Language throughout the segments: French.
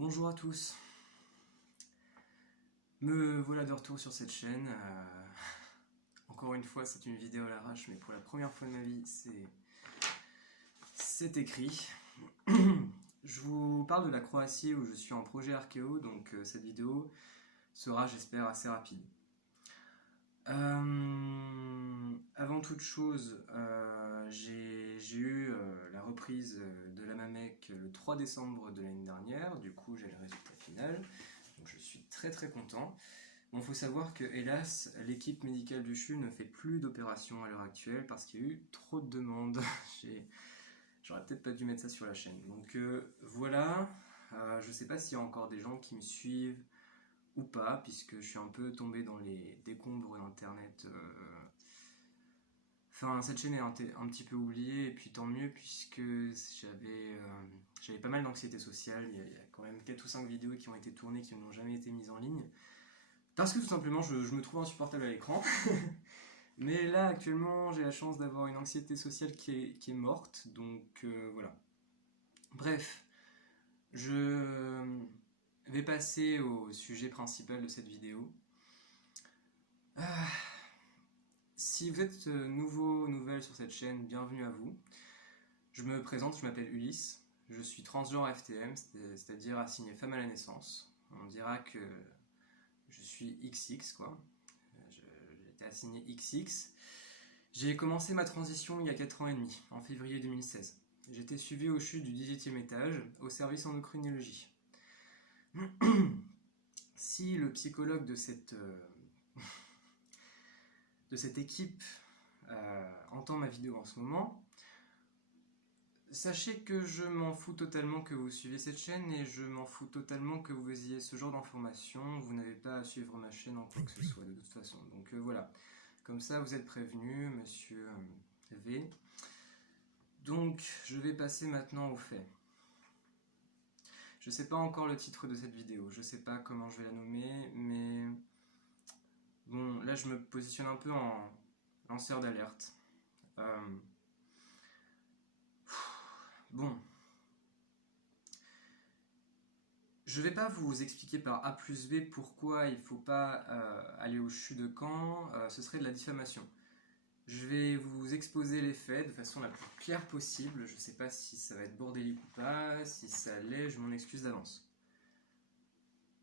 Bonjour à tous, me voilà de retour sur cette chaîne. Encore une fois, c'est une vidéo à l'arrache, mais pour la première fois de ma vie, c'est écrit. Je vous parle de la Croatie où je suis en projet archéo, donc cette vidéo sera, j'espère, assez rapide. Avant toute chose, j'ai eu la reprise de la MAMEC le 3 décembre de l'année dernière, du coup j'ai le résultat final, donc je suis très content. Bon, faut savoir que hélas, l'équipe médicale du CHU ne fait plus d'opérations à l'heure actuelle parce qu'il y a eu trop de demandes. J'aurais peut-être pas dû mettre ça sur la chaîne. Donc voilà, je sais pas s'il y a encore des gens qui me suivent ou pas, puisque je suis un peu tombé dans les décombres d'internet. Enfin, cette chaîne est un petit peu oubliée, et puis tant mieux, puisque j'avais pas mal d'anxiété sociale. Il y a quand même 4 ou 5 vidéos qui ont été tournées qui n'ont jamais été mises en ligne. Parce que tout simplement, je me trouve insupportable à l'écran. Mais là, actuellement, j'ai la chance d'avoir une anxiété sociale qui est morte, donc voilà. Bref, je vais passer au sujet principal de cette vidéo. Si vous êtes nouvelle sur cette chaîne, bienvenue à vous. Je me présente, je m'appelle Ulysse, je suis transgenre FTM, c'est-à-dire assigné femme à la naissance. On dira que je suis XX, quoi. J'ai été assigné XX. J'ai commencé ma transition il y a 4 ans et demi, en février 2016. J'étais suivi au CHU du 18e étage, au service endocrinologie. Si le psychologue de cette équipe entend ma vidéo en ce moment, sachez que je m'en fous totalement que vous suiviez cette chaîne et je m'en fous totalement que vous ayez ce genre d'informations. Vous n'avez pas à suivre ma chaîne en quoi que ce soit de toute façon. Donc voilà, comme ça vous êtes prévenu, monsieur V. Donc je vais passer maintenant aux faits. Je sais pas encore le titre de cette vidéo, je sais pas comment je vais la nommer, mais bon, là je me positionne un peu en lanceur d'alerte. Bon, je vais pas vous expliquer par A plus B pourquoi il faut pas aller au CHU de Caen, ce serait de la diffamation. Je vais vous exposer les faits de façon la plus claire possible, je sais pas si ça va être bordélique ou pas, si ça l'est, je m'en excuse d'avance.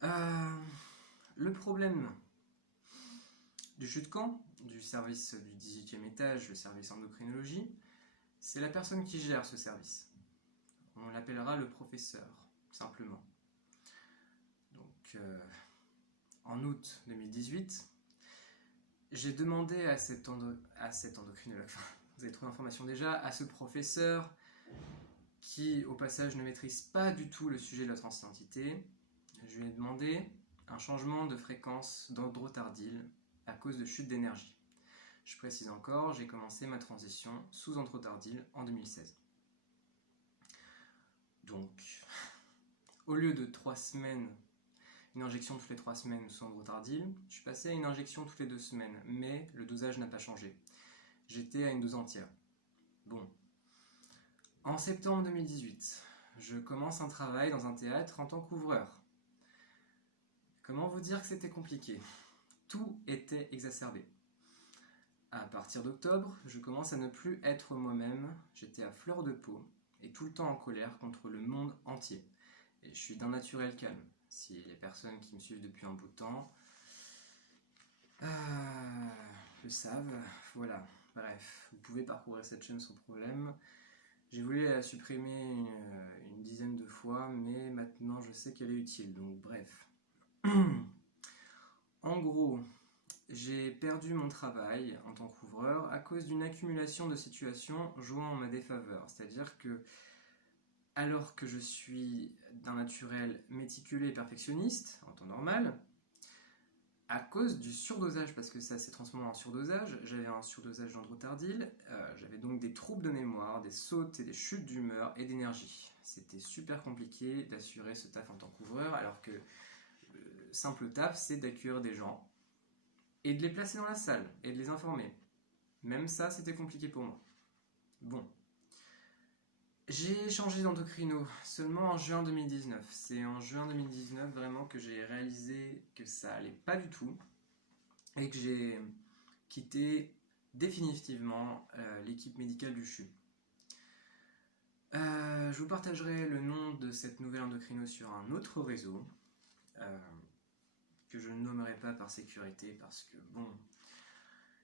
Le problème du CHU de Caen, du service du 18e étage, le service endocrinologie, c'est la personne qui gère ce service. On l'appellera le professeur, simplement. Donc, en août 2018, j'ai demandé à cet endocrinologue, vous avez trop d'informations déjà, à ce professeur qui, au passage, ne maîtrise pas du tout le sujet de la transidentité, je lui ai demandé un changement de fréquence d'androtardyle à cause de chute d'énergie. Je précise encore, j'ai commencé ma transition sous androtardyle en 2016. Donc, au lieu de 3 semaines, une injection toutes les 3 semaines sous androtardyle, je suis passé à une injection toutes les 2 semaines, mais le dosage n'a pas changé. J'étais à une dose entière. Bon. En septembre 2018, je commence un travail dans un théâtre en tant qu'ouvreur. Comment vous dire que c'était compliqué? Tout était exacerbé. À partir d'octobre, je commence à ne plus être moi-même, j'étais à fleur de peau et tout le temps en colère contre le monde entier. Et je suis d'un naturel calme. Si les personnes qui me suivent depuis un bout de temps le savent, voilà. Bref, vous pouvez parcourir cette chaîne sans problème. J'ai voulu la supprimer une dizaine de fois, mais maintenant je sais qu'elle est utile, donc bref. En gros, j'ai perdu mon travail en tant qu'ouvreur à cause d'une accumulation de situations jouant en ma défaveur. C'est-à-dire que, alors que je suis d'un naturel méticuleux et perfectionniste, en temps normal, à cause du surdosage, parce que ça s'est transformé en surdosage, j'avais un surdosage d'androtardyle, j'avais donc des troubles de mémoire, des sautes et des chutes d'humeur et d'énergie. C'était super compliqué d'assurer ce taf en tant qu'ouvreur, alors que le simple taf, c'est d'accueillir des gens et de les placer dans la salle et de les informer. Même ça, c'était compliqué pour moi. Bon. J'ai changé d'endocrino seulement en juin 2019. C'est en juin 2019 vraiment que j'ai réalisé que ça allait pas du tout et que j'ai quitté définitivement l'équipe médicale du CHU. Je vous partagerai le nom de cette nouvelle endocrino sur un autre réseau euh, que je ne nommerai pas par sécurité parce que bon,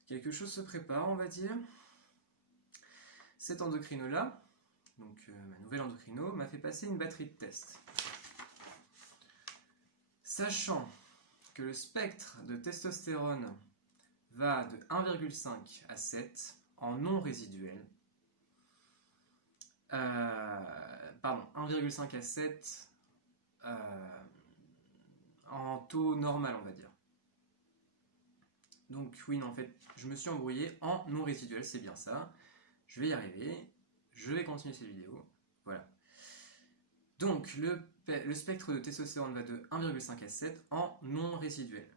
quelque chose se prépare, on va dire. Cette endocrino là, donc ma nouvelle endocrino, m'a fait passer une batterie de tests. Sachant que le spectre de testostérone va de 1,5 à 7 en non résiduel, pardon, 1,5 à 7 en taux normal, on va dire. Donc oui, non, en fait, je me suis embrouillé en non résiduel, c'est bien ça. Je vais y arriver, je vais continuer cette vidéo, voilà. Donc le spectre de testostérone va de 1,5 à 7 en non résiduel.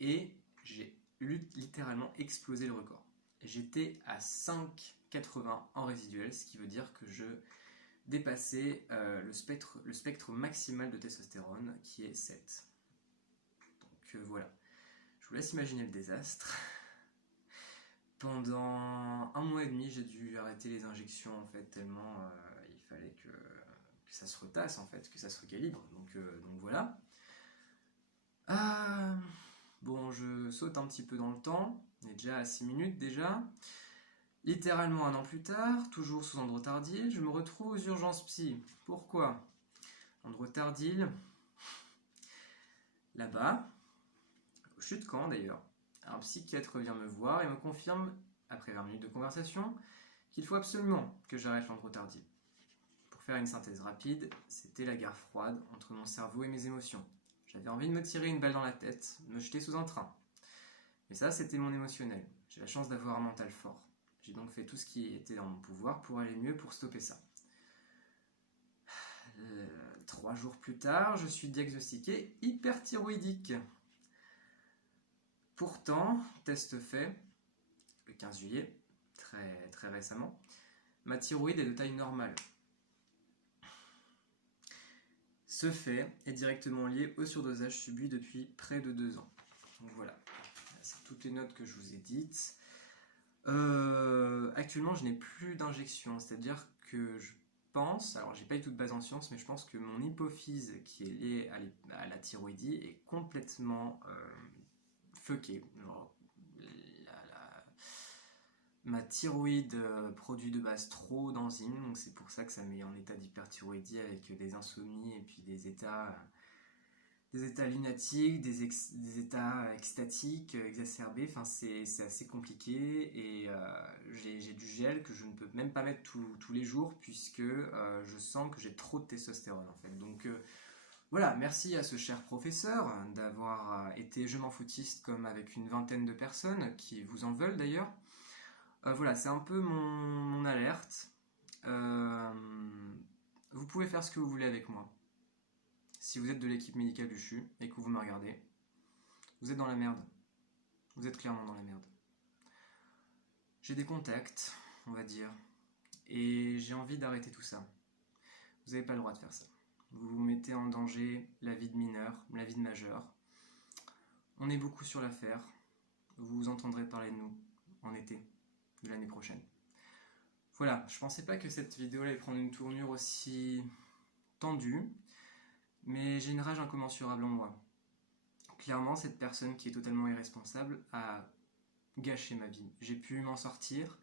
Et j'ai littéralement explosé le record. J'étais à 5,80 en résiduel, ce qui veut dire que je dépassais le spectre maximal de testostérone qui est 7. Donc voilà. Je vous laisse imaginer le désastre. Pendant 1 mois et demi, j'ai dû arrêter les injections en fait, tellement il fallait que ça se retasse en fait, que ça se recalibre. Donc voilà. Bon, je saute un petit peu dans le temps. On est déjà à 6 minutes déjà. Littéralement 1 an plus tard, toujours sous androtardil, je me retrouve aux urgences psy. Pourquoi? Androtardil, là-bas, au CHU de Caen d'ailleurs, un psychiatre vient me voir et me confirme, après 20 minutes de conversation, qu'il faut absolument que j'arrête l'androtardil. Pour faire une synthèse rapide, c'était la guerre froide entre mon cerveau et mes émotions. J'avais envie de me tirer une balle dans la tête, de me jeter sous un train. Mais ça, c'était mon émotionnel. J'ai la chance d'avoir un mental fort. J'ai donc fait tout ce qui était dans mon pouvoir pour aller mieux, pour stopper ça. 3 jours plus tard, je suis diagnostiqué hyperthyroïdique. Pourtant, test fait, le 15 juillet, très récemment, ma thyroïde est de taille normale. Ce fait est directement lié au surdosage subi depuis près de 2 ans. Donc voilà, c'est toutes les notes que je vous ai dites. Actuellement, je n'ai plus d'injection, c'est-à-dire que je pense, alors j'ai pas eu toute base en sciences, mais je pense que mon hypophyse qui est liée à la thyroïdie est complètement fuckée. Ma thyroïde produit de base trop d'enzymes, donc c'est pour ça que ça met en état d'hyperthyroïdie avec des insomnies et puis des états lunatiques, des états extatiques exacerbés. Enfin, c'est assez compliqué et j'ai du gel que je ne peux même pas mettre tous les jours puisque je sens que j'ai trop de testostérone en fait. Donc voilà, merci à ce cher professeur d'avoir été je m'en foutiste comme avec une vingtaine de personnes qui vous en veulent d'ailleurs. Voilà, c'est un peu mon alerte. Vous pouvez faire ce que vous voulez avec moi. Si vous êtes de l'équipe médicale du CHU et que vous me regardez, vous êtes dans la merde. Vous êtes clairement dans la merde. J'ai des contacts, on va dire, et j'ai envie d'arrêter tout ça. Vous n'avez pas le droit de faire ça. Vous mettez en danger la vie de mineur, la vie de majeur. On est beaucoup sur l'affaire. Vous entendrez parler de nous en été de l'année prochaine. Voilà, je pensais pas que cette vidéo allait prendre une tournure aussi tendue, mais j'ai une rage incommensurable en moi. Clairement, cette personne qui est totalement irresponsable a gâché ma vie. J'ai pu m'en sortir,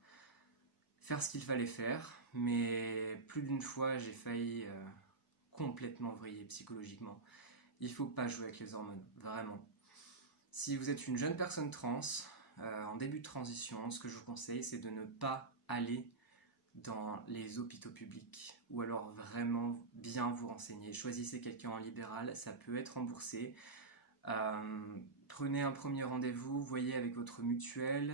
faire ce qu'il fallait faire, mais plus d'une fois j'ai failli complètement vriller psychologiquement. Il faut pas jouer avec les hormones, vraiment. Si vous êtes une jeune personne trans, en début de transition, ce que je vous conseille, c'est de ne pas aller dans les hôpitaux publics ou alors vraiment bien vous renseigner. Choisissez quelqu'un en libéral, ça peut être remboursé. Prenez un premier rendez-vous, voyez avec votre mutuelle.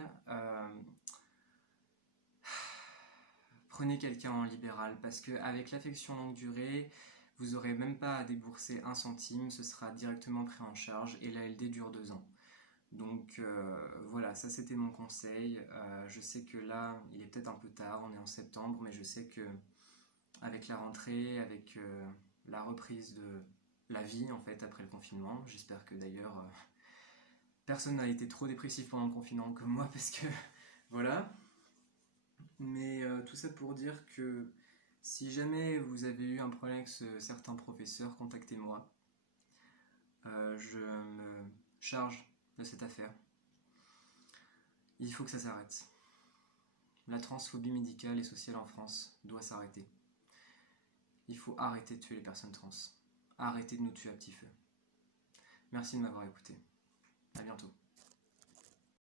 Prenez quelqu'un en libéral parce qu'avec l'affection longue durée, vous n'aurez même pas à débourser 1 centime, ce sera directement pris en charge et la LD dure 2 ans. Donc voilà, ça c'était mon conseil. Je sais que là, il est peut-être un peu tard, on est en septembre, mais je sais que avec la rentrée, avec la reprise de la vie en fait après le confinement. J'espère que d'ailleurs personne n'a été trop dépressif pendant le confinement comme moi parce que voilà. Mais tout ça pour dire que si jamais vous avez eu un problème avec certains professeurs, contactez-moi. Je me charge de cette affaire. Il faut que ça s'arrête. La transphobie médicale et sociale en France doit s'arrêter. Il faut arrêter de tuer les personnes trans. Arrêter de nous tuer à petit feu. Merci de m'avoir écouté. À bientôt.